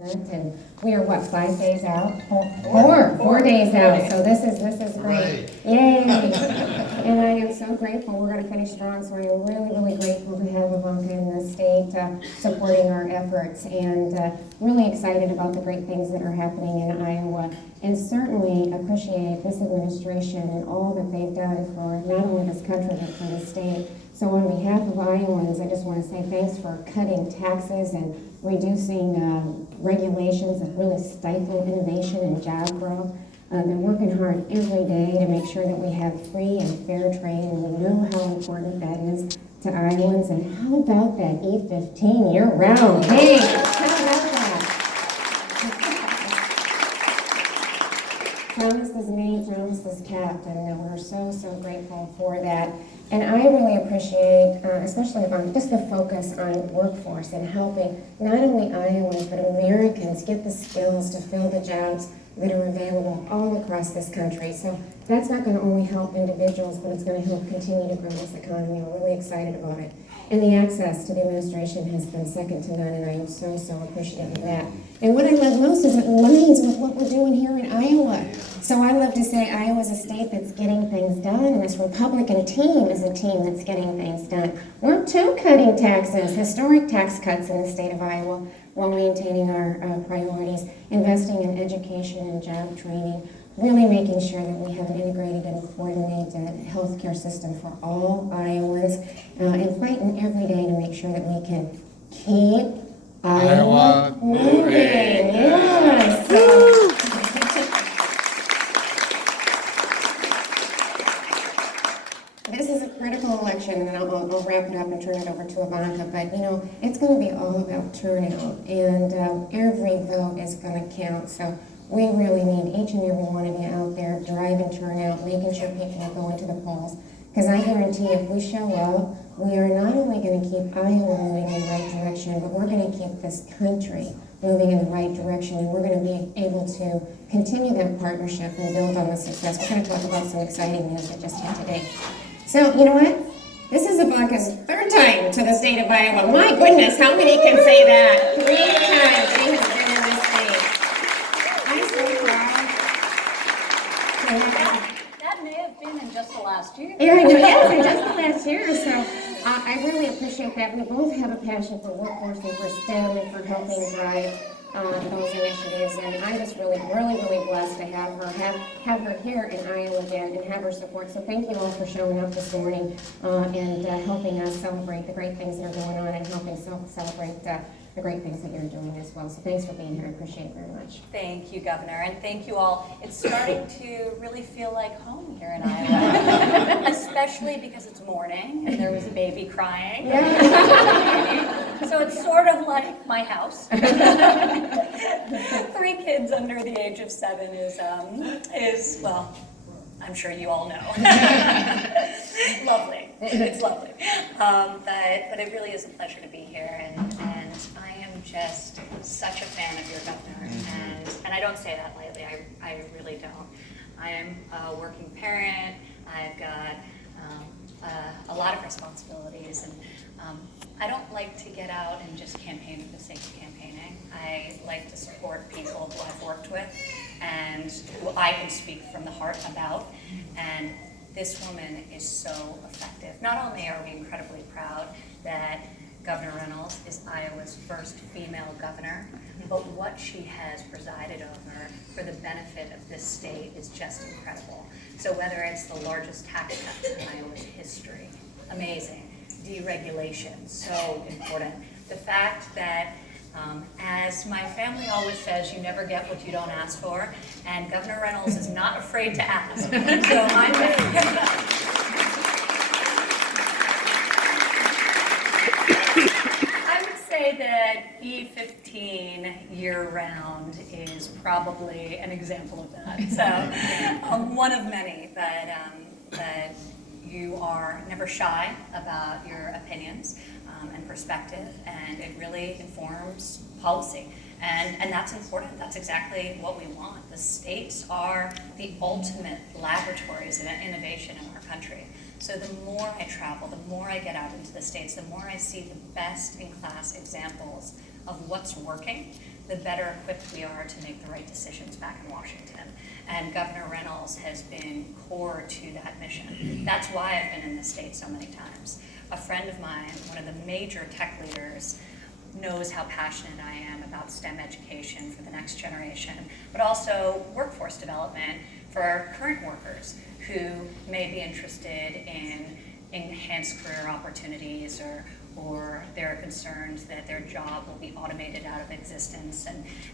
And we are, what, 5 days out? Four days out, so this is great. Yay! And I am so grateful. We're going to finish strong, so I am really grateful to have Ivanka in the state supporting our efforts, and really excited about the great things that are happening in Iowa, and certainly appreciate this administration and all that they've done for not only this country, but for the state. So on behalf of Iowans, I just want to say thanks for cutting taxes and reducing regulations that really stifle innovation and job growth. They're working hard every day to make sure that we have free and fair trade, and we know how important that is to Iowans. And how about that E15 year-round? Hey, how about that? Promises made, promises kept, and we're so grateful for that. And I really appreciate, especially on just the focus on workforce and helping not only Iowans, but Americans get the skills to fill the jobs that are available all across this country. So that's not going to only help individuals, but it's going to help continue to grow this economy. We're really excited about it. And the access to the administration has been second to none, and I am so appreciative of that. And what I love most is it aligns with what we're doing here in Iowa. So I love to say Iowa's a state that's getting things done, and this Republican team is a team that's getting things done. We're too cutting taxes, historic tax cuts in the state of Iowa, while maintaining our priorities, investing in education and job training, really making sure that we have an integrated and coordinated healthcare system for all Iowans, and fighting every day to make sure that we can keep Iowa moving. Yes. This is a critical election, and then I'll wrap it up and turn it over to Ivanka, but it's going to be all about turnout, and every vote is going to count, so we really need each and every one of you out there driving turnout, making sure people are going to the polls, because I guarantee if we show up, we are not only going to keep Iowa moving in the right direction, but we're going to keep this country moving in the right direction, and we're going to be able to continue that partnership and build on the success. We're going to talk about some exciting news that just hit today. So, you know what? This is Ivanka's third time to the state of Iowa. My goodness, how many can say that? 3 times she has been in this state. I'm so proud. That may have been in just the last year. Yeah, I know. Yes, in just the last year. So I really appreciate that. We both have a passion for workforce and for STEM and for helping drive those initiatives, and I'm just really blessed to have her here in Iowa again and have her support. So thank you all for showing up this morning and helping us celebrate the great things that are going on, and helping celebrate the great things that you're doing as well. So thanks for being here. I appreciate it very much. Thank you, Governor, and thank you all. It's starting to really feel like home here in Iowa, especially because it's morning and there was a baby crying. Yeah. So it's sort of like my house. 3 kids under the age of 7 is well, I'm sure you all know. Lovely. It's lovely. But it really is a pleasure to be here, and I am just such a fan of your governor, and I don't say that lightly. I really don't. I am a working parent. I've got a lot of responsibilities, and I don't like to get out and just campaign for the sake of campaigning. I like to support people who I've worked with and who I can speak from the heart about, and this woman is so effective. Not only are we incredibly proud that Governor Reynolds is Iowa's first female governor, but what she has presided over for the benefit of this state is just incredible. So whether it's the largest tax cuts in Iowa's history, amazing. Deregulation, so important. The fact that, as my family always says, you never get what you don't ask for, and Governor Reynolds is not afraid to ask. So I would say that E15 year-round is probably an example of that. So one of many, but you are never shy about your opinions and perspective, and it really informs policy. And that's important. That's exactly what we want. The states are the ultimate laboratories of innovation in our country. So the more I travel, the more I get out into the states, the more I see the best in class examples of what's working, the better equipped we are to make the right decisions back in Washington. And Governor Reynolds has been core to that mission. That's why I've been in this state so many times. A friend of mine, one of the major tech leaders, knows how passionate I am about STEM education for the next generation, but also workforce development for current workers who may be interested in enhanced career opportunities, or they're concerned that their job will be automated out of existence,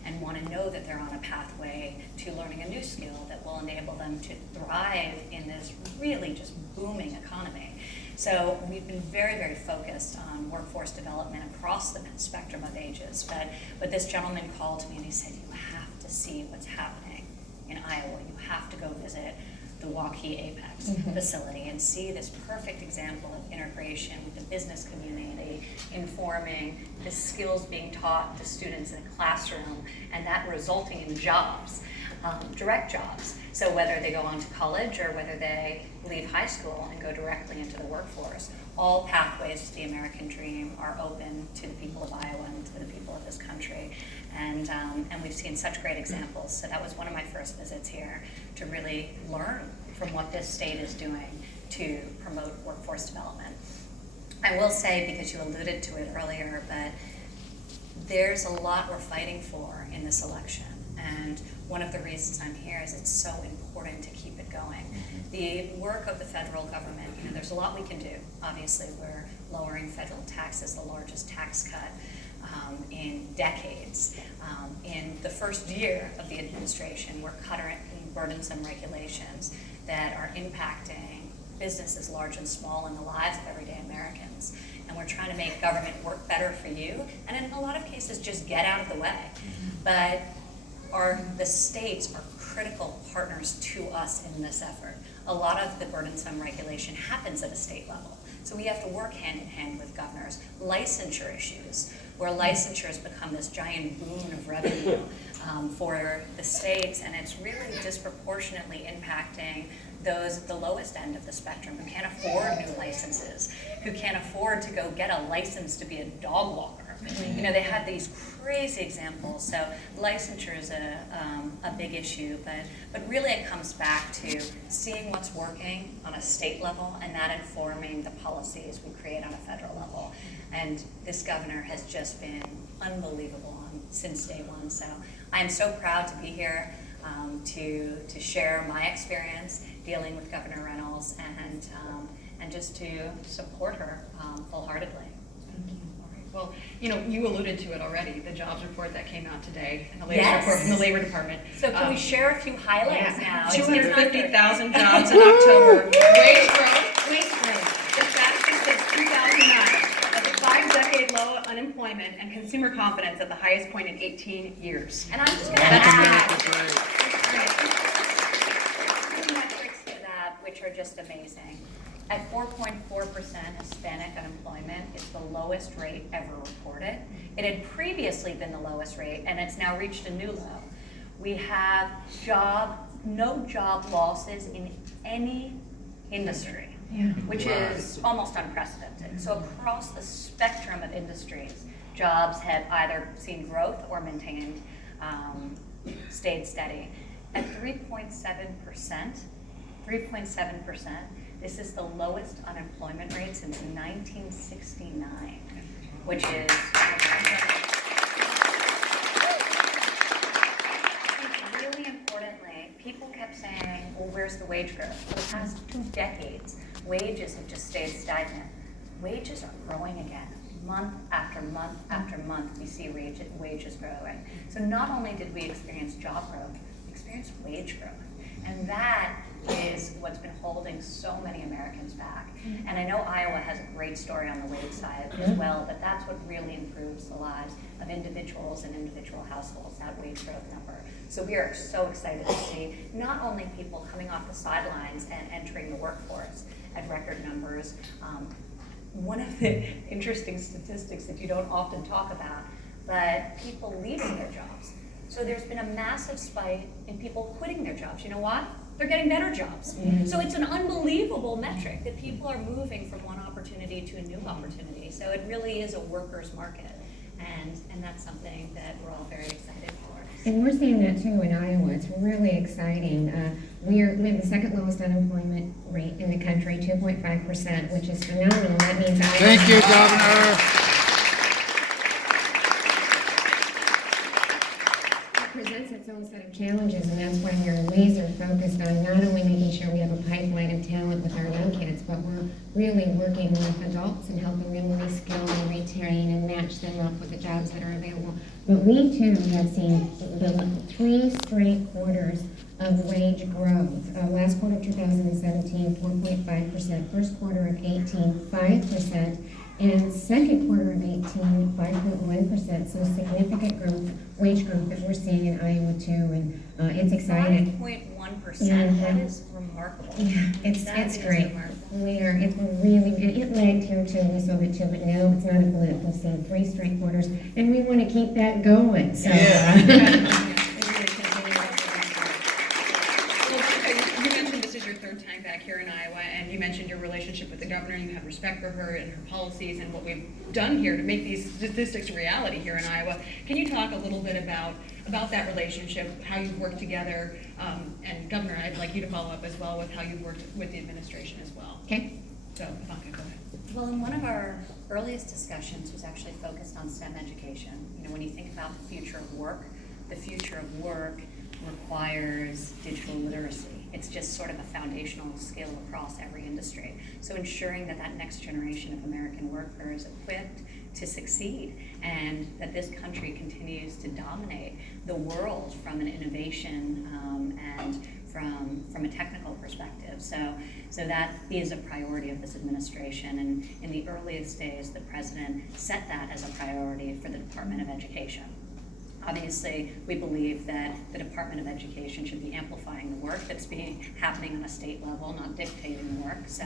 and want to know that they're on a pathway to learning a new skill that will enable them to thrive in this really just booming economy. So we've been very, very focused on workforce development across the spectrum of ages. But this gentleman called to me and he said, you have to see what's happening in Iowa. You have to go visit the Waukee Apex facility and see this perfect example of integration with the business community, informing the skills being taught to students in the classroom, and that resulting in jobs, direct jobs. So whether they go on to college or whether they leave high school and go directly into the workforce, all pathways to the American dream are open to the people of Iowa and to the people of this country. And we've seen such great examples. So that was one of my first visits here, to really learn from what this state is doing to promote workforce development. I will say, because you alluded to it earlier, but there's a lot we're fighting for in this election. And one of the reasons I'm here is it's so important to keep it going. The work of the federal government, there's a lot we can do. Obviously, we're lowering federal taxes, the largest tax cut in decades. In the first year of the administration, we're cutting burdensome regulations that are impacting businesses large and small in the lives of everyday Americans. And we're trying to make government work better for you, and in a lot of cases just get out of the way. But the states are critical partners to us in this effort. A lot of the burdensome regulation happens at a state level. So we have to work hand in hand with governors. Licensure issues, where licensure has become this giant boon of revenue for the states, and it's really disproportionately impacting those at the lowest end of the spectrum who can't afford new licenses, who can't afford to go get a license to be a dog walker. They had these crazy examples. So licensure is a big issue, but really it comes back to seeing what's working on a state level and that informing the policies we create on a federal level. And this governor has just been unbelievable since day one. So I am so proud to be here to share my experience dealing with Governor Reynolds and just to support her wholeheartedly. Well, you alluded to it already, the jobs report that came out today, and the latest Yes. report from the Labor Department. So can we share a few highlights now? 250,000 jobs in October. Wage growth, the fastest since 2009. At the 5-decade low unemployment, and consumer confidence at the highest point in 18 years. And I'm just going to add two metrics to that, which are just amazing. At 4.4% Hispanic unemployment, it's the lowest rate ever reported. It had previously been the lowest rate, and it's now reached a new low. We have no job losses in any industry, which is almost unprecedented. So across the spectrum of industries, jobs have either seen growth or maintained, stayed steady. At 3.7%, this is the lowest unemployment rate since 1969, which is really importantly, people kept saying, well, where's the wage growth? For the past 2 decades, wages have just stayed stagnant. Wages are growing again. Month after month after month, we see wages growing. So not only did we experience job growth, we experienced wage growth. And that is what's been holding so many Americans back. And I know Iowa has a great story on the wage side as well, but that's what really improves the lives of individuals and individual households, that wage growth number. So we are so excited to see not only people coming off the sidelines and entering the workforce at record numbers. One of the interesting statistics that you don't often talk about, but people leaving their jobs. So there's been a massive spike in people quitting their jobs. You know what? They're getting better jobs. So it's an unbelievable metric that people are moving from one opportunity to a new opportunity. So it really is a workers' market. And that's something that we're all very excited for. And we're seeing that too in Iowa. It's really exciting. We have the second lowest unemployment rate in the country, 2.5%, which is phenomenal. That means Iowa. Thank you, Governor. It presents its own set of challenges, and that's why we're laser focused on not only making sure we have a pipeline of talent with our young kids, but we're really working with adults and helping them reskill and retrain and match them up with the jobs that are available. But we too have seen the 3 straight quarters of wage growth. Last quarter of 2017, 4.5%. First quarter of 18, 5%. And second quarter of 18, 5.1%. So significant growth, wage growth that we're seeing in Iowa too, and it's exciting. 5.1%. That is remarkable. Yeah, it's great. It's really, it lagged here too, we saw it too, but no, it's not a blip. We've seen 3 straight quarters, and we want to keep that going. So, You mentioned this is your 3rd time back here in Iowa, and you mentioned your relationship with the governor. You have respect for her and her policies and what we've done here to make these statistics a reality here in Iowa. Can you talk a little bit about that relationship, how you've worked together, and Governor, I'd like you to follow up as well with how you've worked with the administration as well. okay. So, Ivanka, go ahead. Well, one of our earliest discussions was actually focused on STEM education. You know, when you think about the future of work requires digital literacy. It's just sort of a foundational skill across every industry. So ensuring that next generation of American workers is equipped to succeed, and that this country continues to dominate the world from an innovation and from a technical perspective. So that is a priority of this administration, and in the earliest days, the President set that as a priority for the Department of Education. Obviously, we believe that the Department of Education should be amplifying the work that's happening on a state level, not dictating the work. So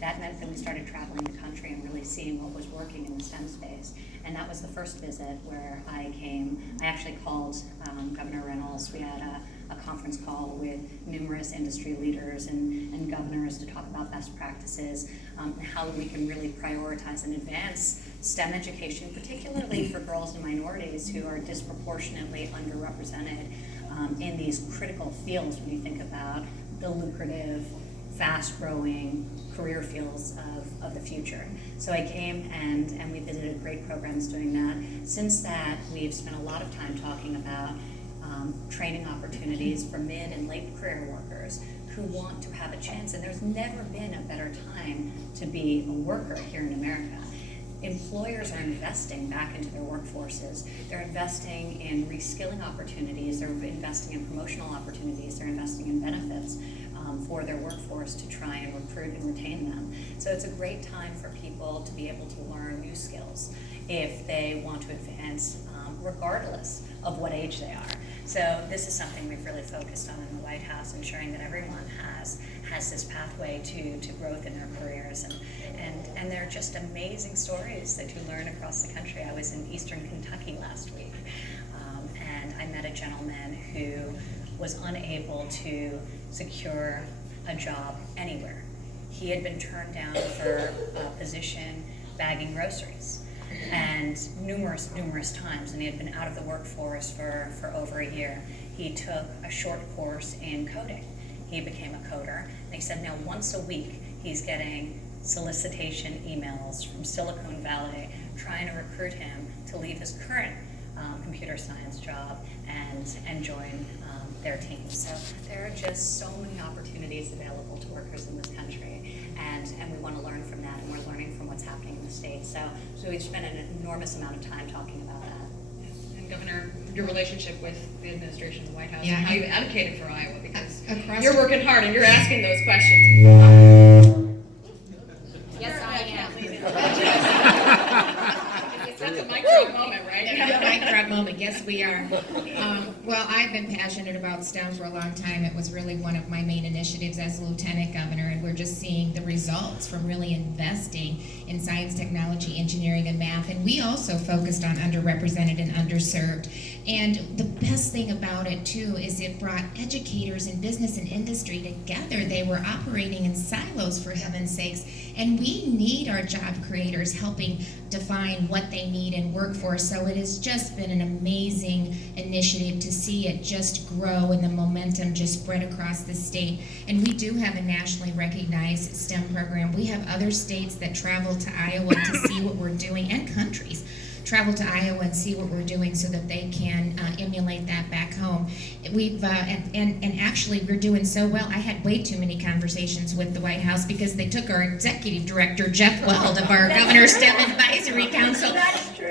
that meant that we started traveling the country and really seeing what was working in the STEM space. And that was the first visit where I came. I actually called Governor Reynolds. We had a conference call with numerous industry leaders and governors to talk about best practices and how we can really prioritize and advance STEM education, particularly for girls and minorities who are disproportionately underrepresented in these critical fields when you think about the lucrative, fast-growing career fields of the future. So I came and we visited great programs doing that. Since that, we've spent a lot of time talking about training opportunities for mid and late career workers who want to have a chance, and there's never been a better time to be a worker here in America. Employers are investing back into their workforces. They're investing in reskilling opportunities. They're investing in promotional opportunities. They're investing in benefits for their workforce to try and recruit and retain them. So it's a great time for people to be able to learn new skills if they want to advance, regardless of what age they are. So this is something we've really focused on in the White House, ensuring that everyone has this pathway to growth in their careers. And they're just amazing stories that you learn across the country. I was in Eastern Kentucky last week, and I met a gentleman who was unable to secure a job anywhere. He had been turned down for a position bagging groceries, and numerous times, and he had been out of the workforce for over a year. He took a short course in coding. He became a coder, and he said now once a week he's getting solicitation emails from Silicon Valley trying to recruit him to leave his current computer science job and join their team. So there are just so many opportunities available to workers in this country, and we want to learn from that, and we're learning from what's happening in the state. So we've spent an enormous amount of time talking about that. And Governor, your relationship with the administration, the White House, Yeah. and how you advocated for Iowa, because Across you're working hard and you're asking those questions. Yes, I am. That's a mic drop moment, right? Mic drop moment. Yes, we are. Well, I've been passionate about STEM for a long time. It was really one of my main initiatives as Lieutenant Governor, and we're just seeing the results from really investing in science, technology, engineering, and math. And we also focused on underrepresented and underserved. And the best thing about it, too, is it brought educators in business and industry together. They were operating in silos, for heaven's sakes. And we need our job creators helping define what they need in workforce. So it has just been an amazing initiative to see it just grow and the momentum just spread across the state. And we do have a nationally recognized STEM program. We have other states that travel to Iowa to see what we're doing, and countries travel to Iowa and see what we're doing so that they can emulate that back home. We've and actually we're doing so well. I had way too many conversations with the White House because they took our executive director, Jeff Weld, of our Governor's STEM Advisory Council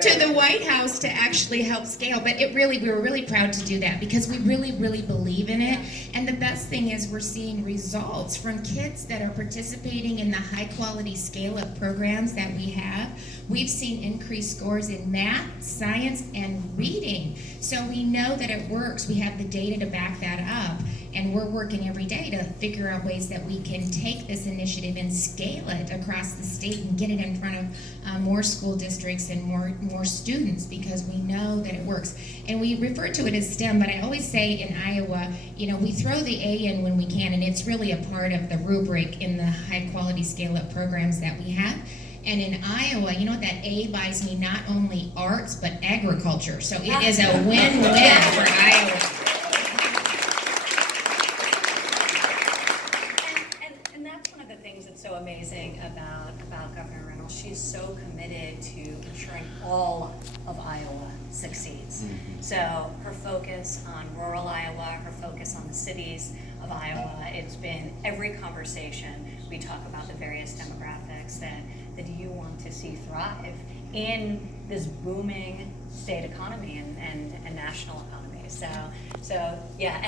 to the White House to actually help scale. But we were really proud to do that because we really, really believe in it. And the best thing is we're seeing results from kids that are participating in the high quality scale-up programs that we have. We've seen increased scores in math, science, and reading. So we know that it works. We have the data to back that up. And we're working every day to figure out ways that we can take this initiative and scale it across the state and get it in front of more school districts and more students, because we know that it works. And we refer to it as STEM, but I always say in Iowa, we throw the A in when we can, and it's really a part of the rubric in the high quality scale-up programs that we have. And in Iowa, you know what, that A buys me not only arts, but agriculture. So it is a win-win for Iowa. And that's one of the things that's so amazing about Governor Reynolds. She's so committed to ensuring all of Iowa succeeds. Mm-hmm. So her focus on rural Iowa, her focus on the cities of Iowa, it's been every conversation we talk about the various demographics that you want to see thrive in this booming state economy and national economy. So yeah,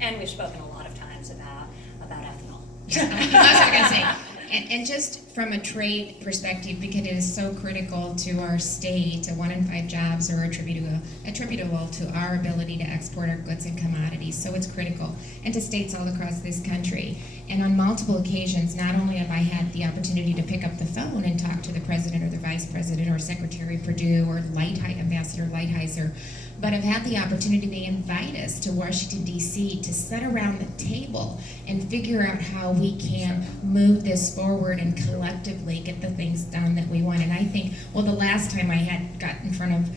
and we've spoken a lot of times about ethanol. That's what I was going to say. And just from a trade perspective, because it is so critical to our state, 1 in 5 jobs are attributable to our ability to export our goods and commodities. So it's critical, and to states all across this country. And on multiple occasions, not only have I had the opportunity to pick up the phone and talk to the president or the vice president or Secretary Perdue or Ambassador Lighthizer, but I've had the opportunity, they invite us to Washington, D.C. to sit around the table and figure out how we can move this forward and collectively get the things done that we want. And I think, well, the last time I had got in front of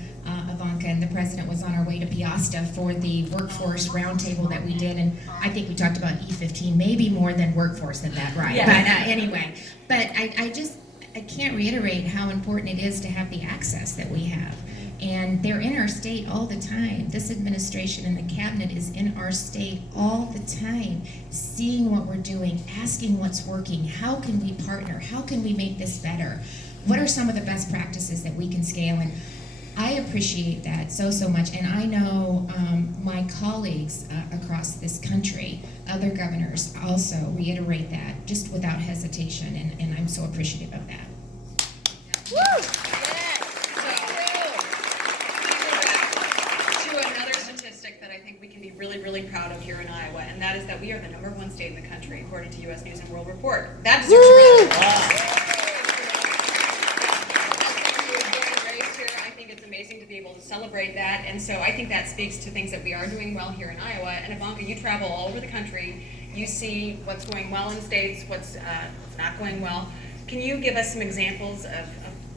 Ivanka and the president was on our way to Piasta for the workforce roundtable that we did, and I think we talked about E15, maybe more than workforce than that, right? Yeah. But anyway, I can't reiterate how important it is to have the access that we have. And they're in our state all the time. This administration and the cabinet is in our state all the time, seeing what we're doing, asking what's working, how can we partner, how can we make this better, what are some of the best practices that we can scale. And I appreciate that so much, and I know my colleagues across this country, other governors, also reiterate that just without hesitation, and I'm so appreciative of that. Woo! Really, really proud of here in Iowa, and that is that we are the #1 state in the country, according to U.S. News and World Report. That deserves credit. I think it's amazing to be able to celebrate that, and so I think that speaks to things that we are doing well here in Iowa. And Ivanka, you travel all over the country. You see what's going well in states, what's not going well. Can you give us some examples of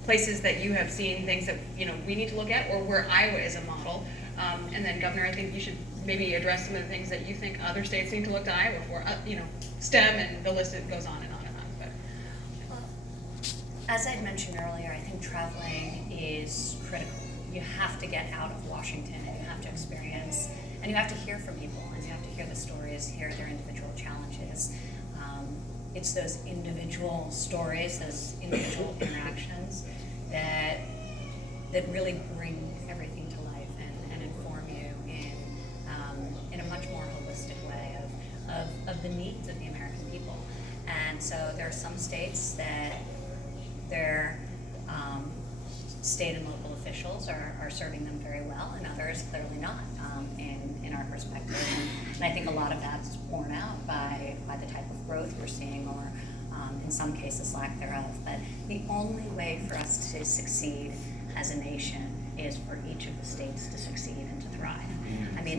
places that you have seen things that we need to look at, or where Iowa is a model? And then, Governor, I think you should maybe address some of the things that you think other states need to look to Iowa for, STEM, and the list goes on and on and on. But well, as I mentioned earlier, I think traveling is critical. You have to get out of Washington, and you have to experience, and you have to hear from people, and you have to hear the stories, hear their individual challenges. It's those individual stories, those individual interactions that really bring everything to life and inform you in a much more holistic way of the needs of the American people. And so there are some states that their state and local officials are serving them very well, and others clearly not, in our perspective. And I think a lot of that's borne out by the type of growth we're seeing, or in some cases lack thereof. But the only way for us to succeed as a nation is for each of the states to succeed and to thrive. I mean,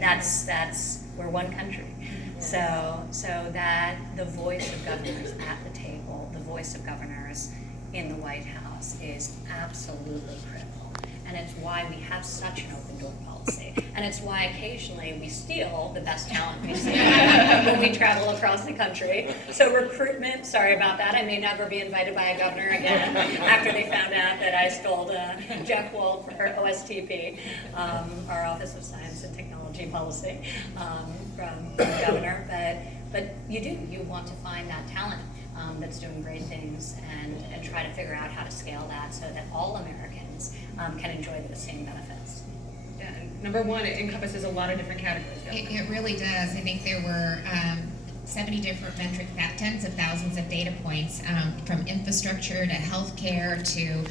we're one country. So that the voice of governors at the table, the voice of governors in the White House is absolutely critical. And it's why we have such an open door policy. And it's why occasionally we steal the best talent we see when we travel across the country. So recruitment, sorry about that, I may never be invited by a governor again after they found out that I stole Jeff Wolf for OSTP, our Office of Science and Technology Policy, from the governor. But you want to find that talent that's doing great things and try to figure out how to scale that so that all Americans can enjoy the same benefits. Yeah, and number one, it encompasses a lot of different categories. It really does. I think there were 70 different metric, tens of thousands of data points, from infrastructure to healthcare to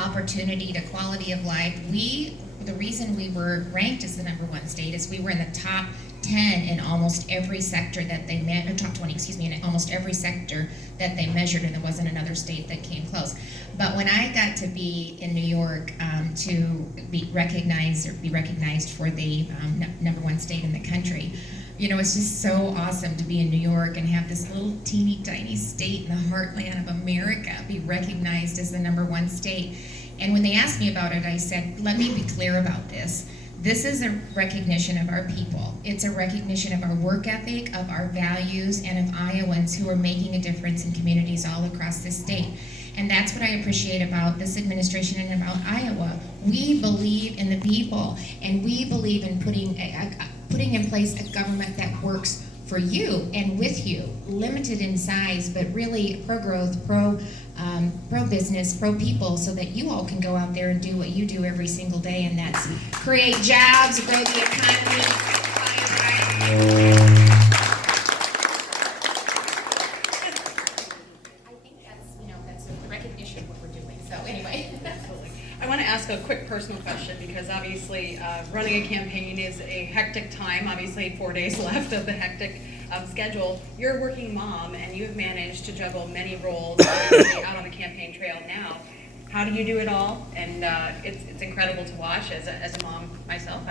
opportunity to quality of life. The reason we were ranked as the #1 state is we were in the top 10 in almost every sector that they top 20, in almost every sector that they measured, and there wasn't another state that came close. But when I got to be in New York to be recognized for the #1 state in the country, it's just so awesome to be in New York and have this little teeny tiny state in the heartland of America be recognized as the #1 state. And when they asked me about it, I said, let me be clear about this. This is a recognition of our people. It's a recognition of our work ethic, of our values, and of Iowans who are making a difference in communities all across this state. And that's what I appreciate about this administration and about Iowa. We believe in the people, and we believe in putting in place a government that works for you and with you, limited in size, but really pro-growth, pro-business, pro-people, so that you all can go out there and do what you do every single day, and that's create jobs, grow the economy. I think that's a recognition of what we're doing. So anyway. Absolutely. I want to ask a quick personal question, because obviously running a campaign is a hectic time. Obviously 4 days left of the hectic schedule. You're a working mom, and you've managed to juggle many roles out on the campaign trail now. How do you do it all? And it's incredible to watch. As a mom myself,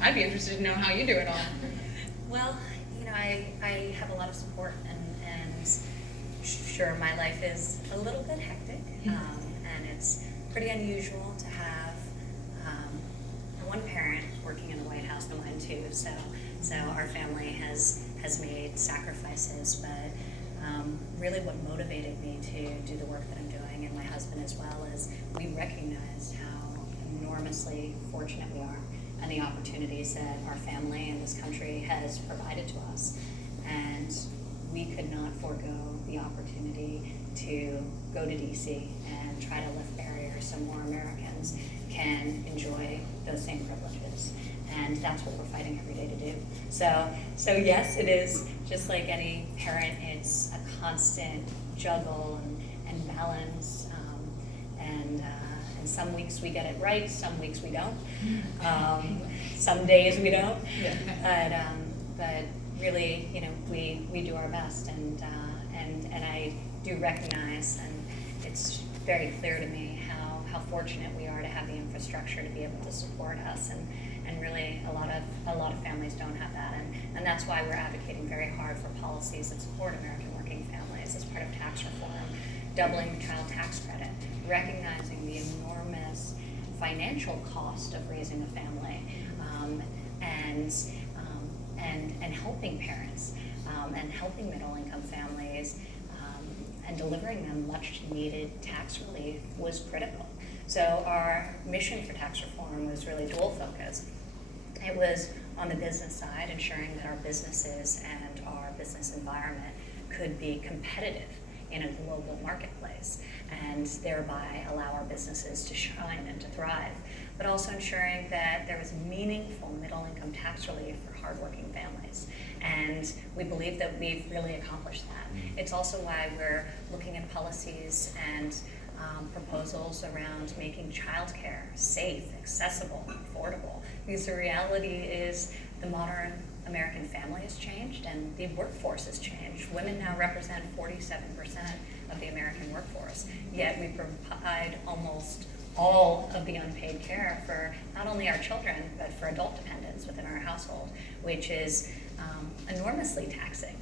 I'd be interested to know how you do it all. Well, I have a lot of support, and sure, my life is a little bit hectic, and it's pretty unusual to have one parent working in the White House, and mine too. So our family has made sacrifices, but really what motivated me to do the work that I'm doing, and my husband as well, is we recognize how enormously fortunate we are and the opportunities that our family and this country has provided to us. And we could not forego the opportunity to go to DC and try to lift barriers so more Americans can enjoy those same privileges. And that's what we're fighting every day to do. So yes, it is just like any parent. It's a constant juggle and balance. And some weeks we get it right, some weeks we don't. Some days we don't. But really, we do our best. And I do recognize, and it's very clear to me how fortunate we are to have the infrastructure to be able to support us. And really, a lot of families don't have that, and that's why we're advocating very hard for policies that support American working families as part of tax reform, doubling the child tax credit, recognizing the enormous financial cost of raising a family, and helping parents, and helping middle-income families, and delivering them much-needed tax relief was critical. So our mission for tax reform was really dual focus. It was on the business side, ensuring that our businesses and our business environment could be competitive in a global marketplace, and thereby allow our businesses to shine and to thrive, but also ensuring that there was meaningful middle-income tax relief for hardworking families. And we believe that we've really accomplished that. It's also why we're looking at policies and proposals around making childcare safe, accessible, affordable. Because the reality is the modern American family has changed and the workforce has changed. Women now represent 47% of the American workforce, yet we provide almost all of the unpaid care for not only our children, but for adult dependents within our household, which is enormously taxing.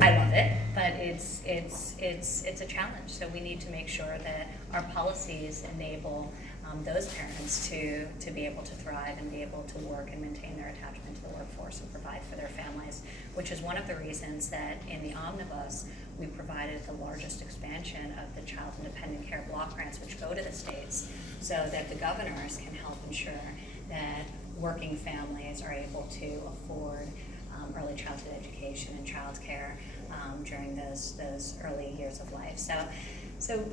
I love it, but it's a challenge. So we need to make sure that our policies enable those parents to be able to thrive and be able to work and maintain their attachment to the workforce and provide for their families, which is one of the reasons that in the omnibus we provided the largest expansion of the child and dependent care block grants, which go to the states, so that the governors can help ensure that working families are able to afford early childhood education and child care during those early years of life. So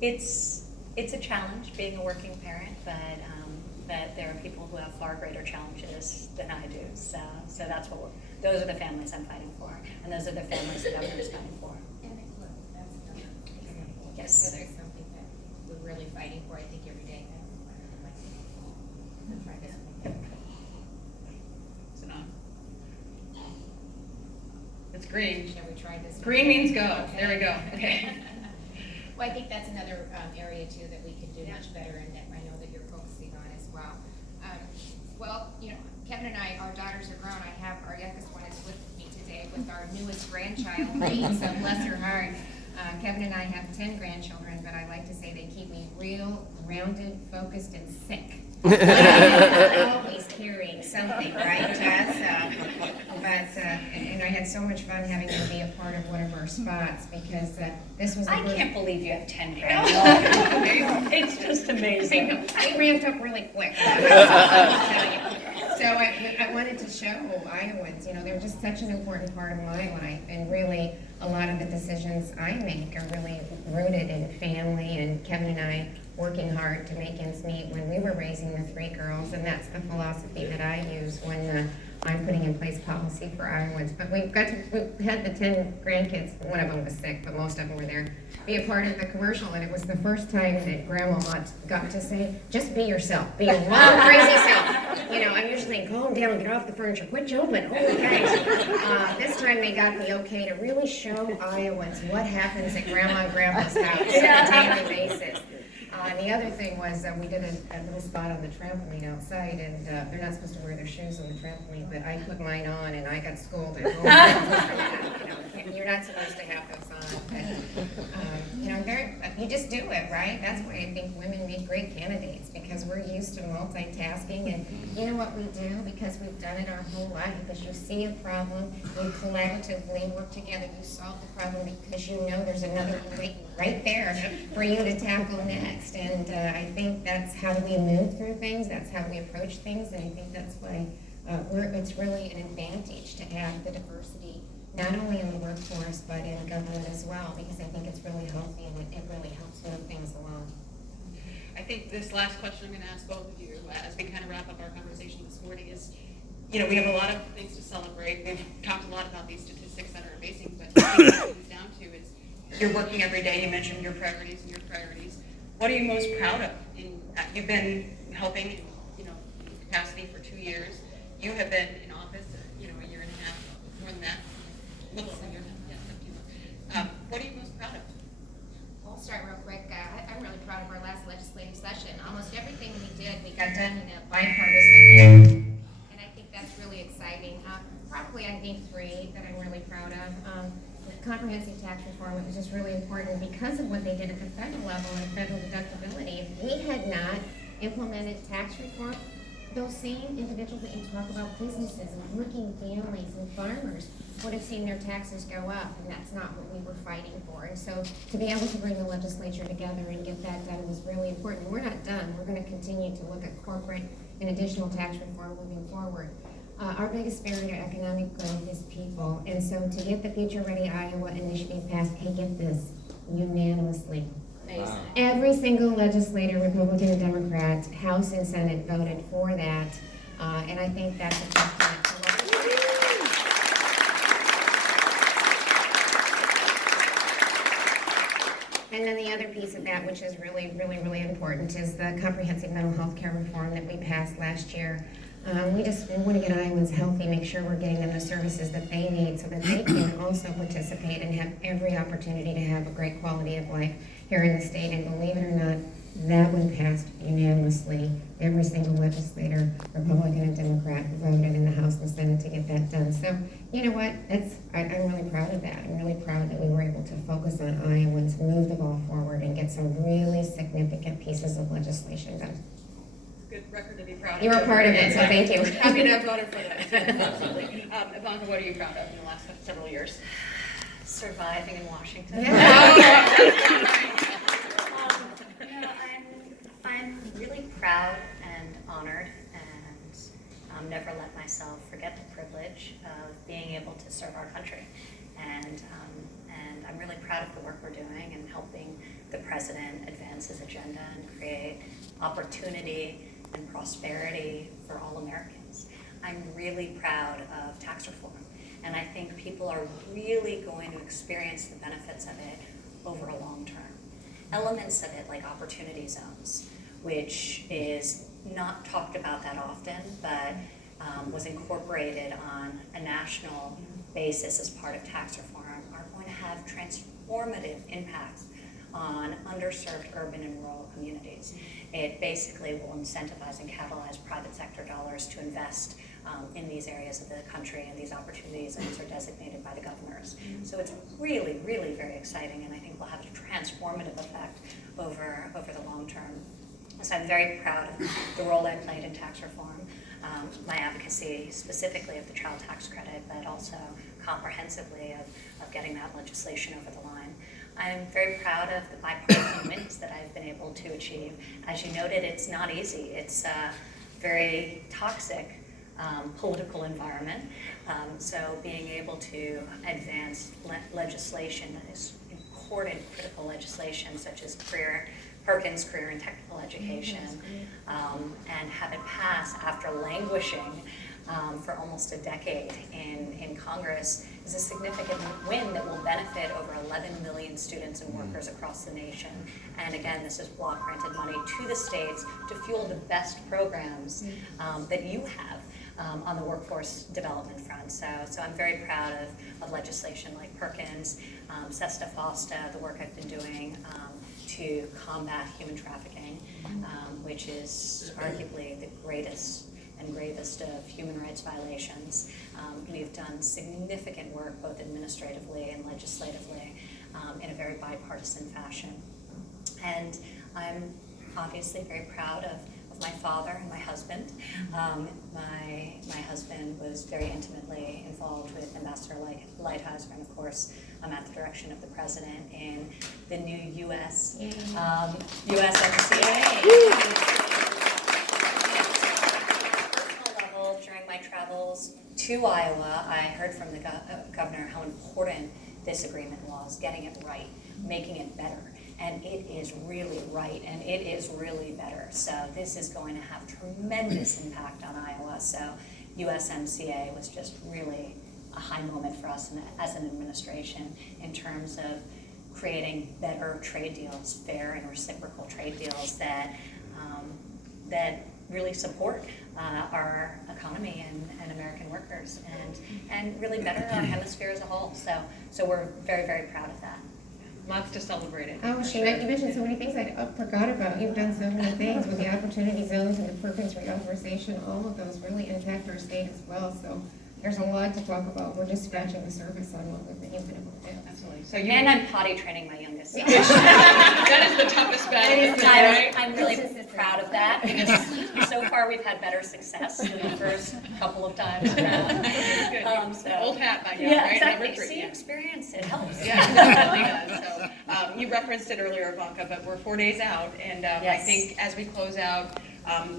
it's a challenge being a working parent, but there are people who have far greater challenges than I do. So that's those are the families I'm fighting for, and those are the families the governor is fighting for. And that's another example. Yes. So there's something that we're really fighting for, I think, every day. I'll try this one. Is it on? It's green. Shall we try this one? Green means go. There we go. Okay. Well, I think that's another area too that we can do much better, and that I know that you're focusing on as well. Well, you know, Kevin and I, our daughters are grown. I have our youngest one is with me today with our newest grandchild, Reed, so bless her heart. Kevin and I have 10 grandchildren, but I like to say they keep me real, rounded, focused, and sick. Always carrying something, right, Jess? And I had so much fun having them be a part of one of our spots, because this was. I can't believe you have 10 grandchildren. It's just amazing. We ramped up really quick. So I wanted to show Iowans, you know, they're just such an important part of my life, and really a lot of the decisions I make are really rooted in family, and Kevin and I working hard to make ends meet when we were raising the 3 girls, and that's the philosophy that I use when I'm putting in place policy for Iowans. But we had the 10 grandkids, one of them was sick, but most of them were there, be a part of the commercial, and it was the first time that Grandma got to say, just be yourself, be your wild, crazy self. You know, I'm usually calm down, get off the furniture, quit jumping, holy guys. This time they got the okay to really show Iowans what happens at Grandma and Grandpa's house on a daily basis. And the other thing was we did a little spot on the trampoline outside, and they're not supposed to wear their shoes on the trampoline, but I put mine on and I got scolded. You know, you're not supposed to have those on. But, you know, you just do it, right? That's why I think women make great candidates, because we're used to multitasking, and you know what we do, because we've done it our whole life, because you see a problem, you collaboratively work together, you solve the problem, because you know there's another one waiting right there for you to tackle next. And I think that's how we move through things, that's how we approach things, and I think that's why it's really an advantage to have the diversity, not only in the workforce, but in government as well, because I think it's really healthy and it really helps move things along. I think this last question I'm going to ask both of you as we kind of wrap up our conversation this morning is, you know, we have a lot of things to celebrate. We've talked a lot about these statistics that are amazing, but I think what it comes down to is you're working every day. You mentioned your priorities and your priorities. What are you most proud of? You've been helping in, you know, capacity for 2 years. You have been in office, you know, a year and a half, more than that. A little over a year and a half, yeah, 2 months. What are you most proud of? Well, I'll start real quick. I'm really proud of our last legislative session. Almost everything we did, we got done in a bipartisan manner, and I think that's really exciting. Probably I think 3 that I'm really proud of. Comprehensive tax reform, it was just really important because of what they did at the federal level and federal deductibility. If we had not implemented tax reform, those same individuals that you talk about, businesses and working families and farmers, would have seen their taxes go up, and that's not what we were fighting for. And so to be able to bring the legislature together and get that done was really important. We're not done. We're going to continue to look at corporate and additional tax reform moving forward. Our biggest barrier to economic growth is people, and so to get the Future Ready Iowa initiative passed, hey, get this, unanimously. Nice. Every single legislator, Republican and Democrat, House and Senate voted for that, and I think that's a testament to what we do. And then the other piece of that, which is really, really, really important, is the comprehensive mental health care reform that we passed last year. We want to get Iowans healthy, make sure we're getting them the services that they need so that they can also participate and have every opportunity to have a great quality of life here in the state. And believe it or not, that one passed unanimously. Every single legislator, Republican and Democrat, voted in the House and Senate to get that done. So, you know what? I'm really proud of that. I'm really proud that we were able to focus on Iowans, move the ball forward, and get some really significant pieces of legislation done. Good record to be proud of. You were part of it, so thank you. Happy to have voted for that. Absolutely. Ivanka, what are you proud of in the last several years? Surviving in Washington. I'm really proud and honored and never let myself forget the privilege of being able to serve our country. And I'm really proud of the work we're doing and helping the president advance his agenda and create opportunity and prosperity for all Americans. I'm really proud of tax reform, and I think people are really going to experience the benefits of it over a long term. Elements of it, like opportunity zones, which is not talked about that often, but was incorporated on a national basis as part of tax reform, are going to have transformative impacts on underserved urban and rural communities. It basically will incentivize and catalyze private sector dollars to invest in these areas of the country, and these opportunity zones are designated by the governors. So it's really, really very exciting, and I think will have a transformative effect over the long term. So I'm very proud of the role I played in tax reform, my advocacy specifically of the child tax credit, but also comprehensively of getting that legislation over the line. I'm very proud of the bipartisan wins that I've been able to achieve. As you noted, it's not easy. It's a very toxic political environment. So being able to advance legislation that is important, critical legislation, such as Perkins Career and Technical Education, and have it pass after languishing for almost a decade in Congress is a significant win that will benefit over 11 million students and workers across the nation. And again, this is block granted money to the states to fuel the best programs that you have on the workforce development front. So I'm very proud of legislation like Perkins, Sesta Fosta, the work I've been doing to combat human trafficking, which is arguably the greatest and gravest of human rights violations. We've done significant work both administratively and legislatively in a very bipartisan fashion. And I'm obviously very proud of my father and my husband. My husband was very intimately involved with Ambassador Lighthizer, and of course, I'm at the direction of the president in the new U.S. USMCA. During my travels to Iowa, I heard from the governor how important this agreement was, getting it right, making it better. And it is really right, and it is really better. So this is going to have tremendous impact on Iowa. So USMCA was just really a high moment for us as an administration in terms of creating better trade deals, fair and reciprocal trade deals that really support our economy and American workers, and really better our hemisphere as a whole. So we're very, very proud of that. Lots to celebrate it. Oh, Shanette, you mentioned so many things I forgot about. You've done so many things with the opportunity zones and the Perkins reauthorization. All of those really impact our state as well. So there's a lot to talk about. We're just scratching the surface on what you've been able to do. Absolutely. So And I'm potty training my youngest son. that is the toughest battle, right? I'm really proud of that, because so far we've had better success than the first couple of times around. Good. Old hat by now, Yeah, right? exactly. Number 3, See, experience, it helps. Yeah, it definitely does. So you referenced it earlier, Ivanka, but we're 4 days out, and I Yes. think as we close out,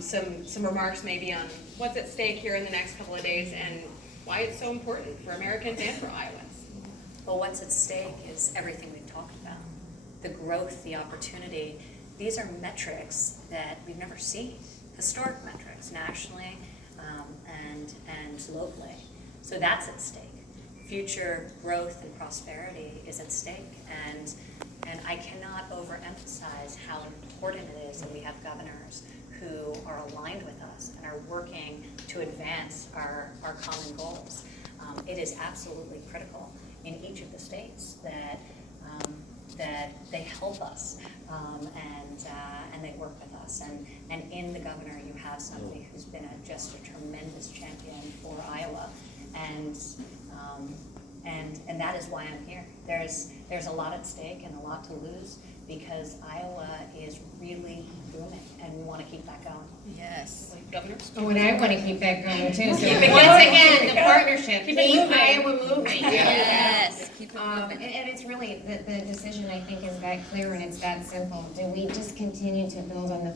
some remarks maybe on what's at stake here in the next couple of days and why it's so important for Americans and for Iowans. Well, what's at stake is everything we've talked about. The growth, the opportunity. These are metrics that we've never seen, historic metrics nationally and locally. So that's at stake. future growth and prosperity is at stake. And I cannot overemphasize how important it is that we have governors who are aligned with us and are working to advance our common goals. It is absolutely critical in each of the states that they help us and they work with us. And in the governor, you have somebody who's been just a tremendous champion for Iowa, and that is why I'm here. There's a lot at stake and a lot to lose, because Iowa is really booming, and we want to keep that going. Yes. Governor? Oh, and I want to keep that going too. So Keep it once going. again, the partnership, Keep it keep moving. Iowa moving. Yes. Keep it And moving. it's really, the decision, I think, is that clear and it's that simple. Do we just continue to build on the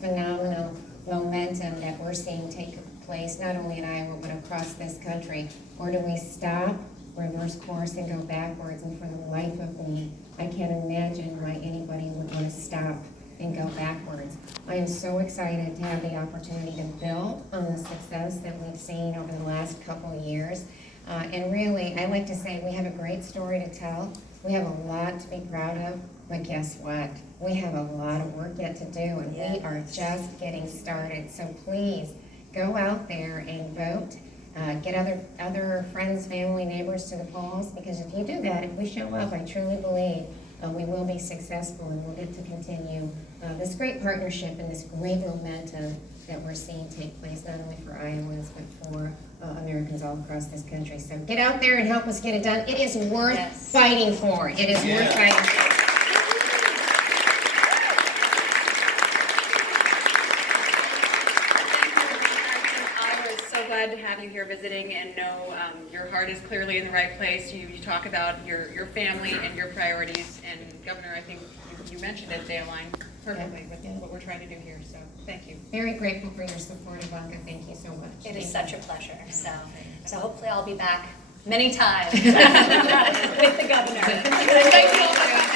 phenomenal momentum that we're seeing take place, not only in Iowa, but across this country? Or do we stop, reverse course, and go backwards? And for the life of me, I can't imagine why anybody would want to stop and go backwards. I am so excited to have the opportunity to build on the success that we've seen over the last couple of years. And really, I like to say we have a great story to tell. We have a lot to be proud of, but guess what? We have a lot of work yet to do, and we are just getting started. So please, go out there and vote. Get other friends, family, neighbors to the polls, because if you do that, if we show up, I truly believe we will be successful, and we'll get to continue this great partnership and this great momentum that we're seeing take place, not only for Iowans, but for Americans all across this country. So get out there and help us get it done. It is worth fighting for. It is worth fighting for. Glad to have you here visiting, and know your heart is clearly in the right place. You talk about your family and your priorities, and Governor, I think you mentioned it, they align perfectly with what we're trying to do here, so thank you. Very grateful for your support, Ivanka. Thank you so much. It is such a pleasure. So hopefully I'll be back many times with the governor. Thank you all very much.